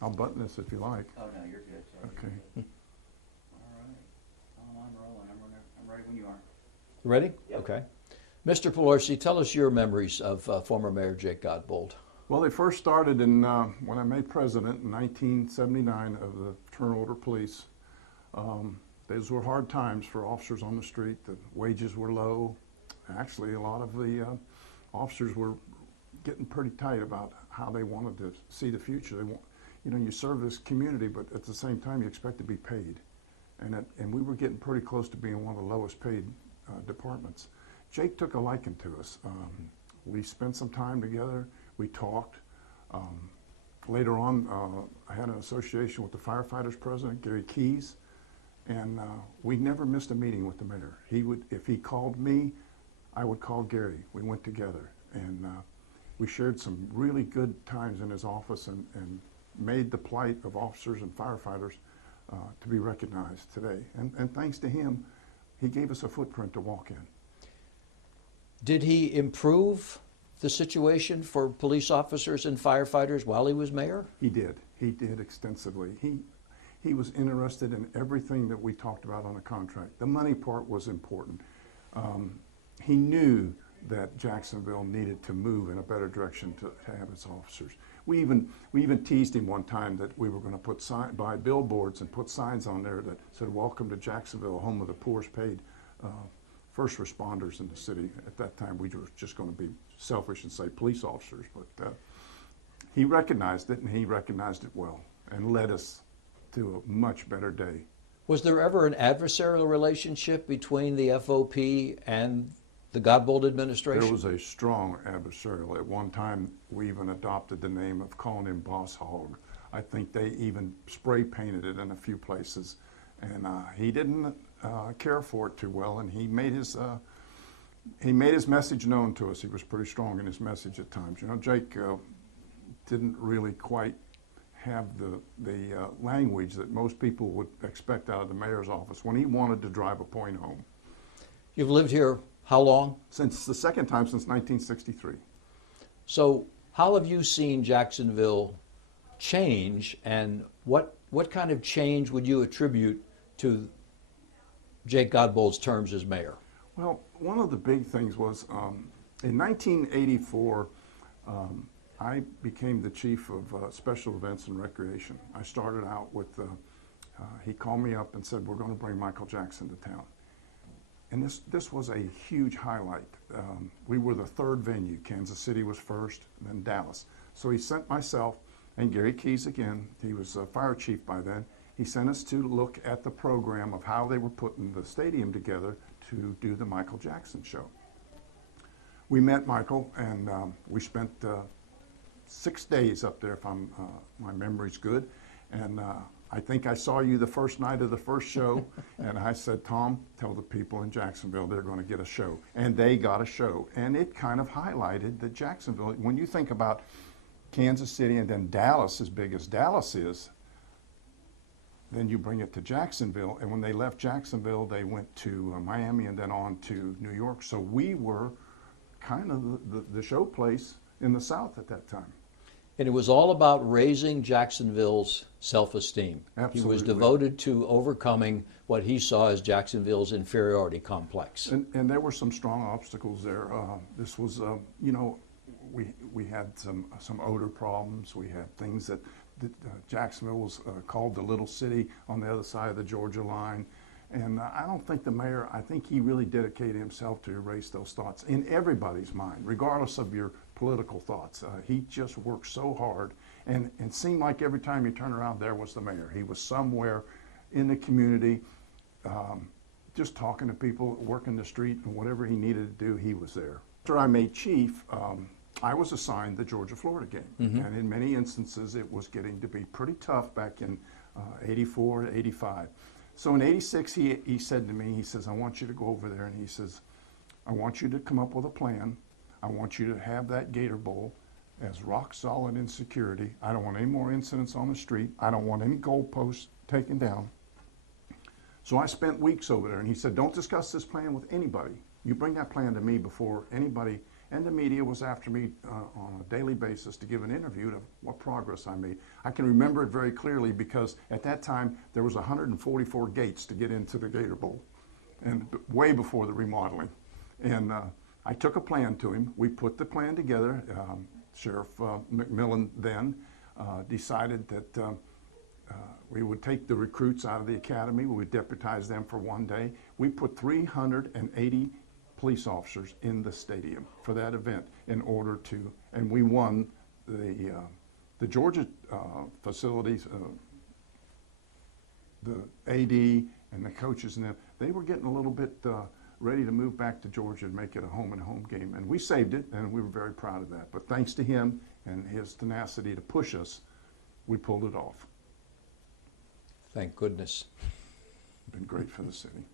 I'll button this if you like. Oh, no, you're good, sir. Okay. You're good. All right. I'm rolling. I'm ready when you are. Ready? Yep. Okay. Mr. Pialorsi, tell us your memories of former Mayor Jake Godbold. Well, they first started in when I made president in 1979 of the Fraternal Order Police. Those were hard times for officers on the street. The wages were low. Actually, a lot of the officers were getting pretty tight about how they wanted to see the future. They want, you know, you serve this community, but at the same time, you expect to be paid. And we were getting pretty close to being one of the lowest paid departments. Jake took a liking to us. We spent some time together. We talked. Later on, I had an association with the firefighters president, Gary Keys, and we never missed a meeting with the mayor. He would, if he called me, I would call Gary. We went together, and we shared some really good times in his office and made the plight of officers and firefighters to be recognized today. And thanks to him, he gave us a footprint to walk in. Did he improve the situation for police officers and firefighters while he was mayor? He did. He did extensively. He was interested in everything that we talked about on the contract. The money part was important. He knew that Jacksonville needed to move in a better direction to have its officers. We even teased him one time that we were going to buy billboards and put signs on there that said, "Welcome to Jacksonville, home of the poorest paid first responders in the city." At that time, we were just going to be selfish and say police officers, but he recognized it, and he recognized it well, and led us to a much better day. Was there ever an adversarial relationship between the FOP and the Godbold administration? There was a strong adversarial. At one time, we even adopted the name of calling him Boss Hog. I think they even spray painted it in a few places, and he didn't care for it too well, and he made his message known to us. He was pretty strong in his message at times. You know, Jake didn't really quite have the language that most people would expect out of the mayor's office when he wanted to drive a point home. You've lived here how long? Since the second time since 1963. So how have you seen Jacksonville change, and what kind of change would you attribute to Jake Godbold's terms as mayor? Well, one of the big things was in 1984, I became the chief of special events and recreation. I started out with, he called me up and said, "We're going to bring Michael Jackson to town." And this was a huge highlight. We were the third venue. Kansas City was first, then Dallas. So he sent myself and Gary Keys again. He was a fire chief by then. He sent us to look at the program of how they were putting the stadium together to do the Michael Jackson show. We met Michael, and we spent 6 days up there, if my memory's good. And I think I saw you the first night of the first show, and I said, "Tom, tell the people in Jacksonville they're going to get a show." And they got a show. And it kind of highlighted that Jacksonville, when you think about Kansas City and then Dallas, as big as Dallas is, then you bring it to Jacksonville. And when they left Jacksonville, they went to Miami and then on to New York. So we were kind of the show place in the South at that time. And it was all about raising Jacksonville's self-esteem. Absolutely. He was devoted to overcoming what he saw as Jacksonville's inferiority complex. And there were some strong obstacles there. This was, you know, we had some odor problems. We had things that Jacksonville was called the little city on the other side of the Georgia line. And I don't think the mayor, I think he really dedicated himself to erase those thoughts in everybody's mind, regardless of your political thoughts. He just worked so hard, and it seemed like every time you turn around, there was the mayor. He was somewhere in the community, just talking to people, working the street, and whatever he needed to do, he was there. After I made chief, I was assigned the Georgia-Florida game, and in many instances, it was getting to be pretty tough back in 84, 85. So in 86, he said to me, he says, "I want you to go over there," and he says, "I want you to come up with a plan. I want you to have that Gator Bowl as rock solid in security. I don't want any more incidents on the street. I don't want any goalposts taken down." So I spent weeks over there, and he said, "Don't discuss this plan with anybody. You bring that plan to me before anybody and the media was after me on a daily basis to give an interview of what progress I made. I can remember it very clearly because at that time there was 144 gates to get into the Gator Bowl, and way before the remodeling. And I took a plan to him. We put the plan together. Sheriff McMillan then decided that we would take the recruits out of the academy. We would deputize them for one day. We put 380 police officers in the stadium for that event in order to, and we won the Georgia facilities, the AD and the coaches and them. They were getting a little bit ready to move back to Georgia and make it a home-and-home game. And we saved it, and we were very proud of that. But thanks to him and his tenacity to push us, we pulled it off. Thank goodness. Been great for the city.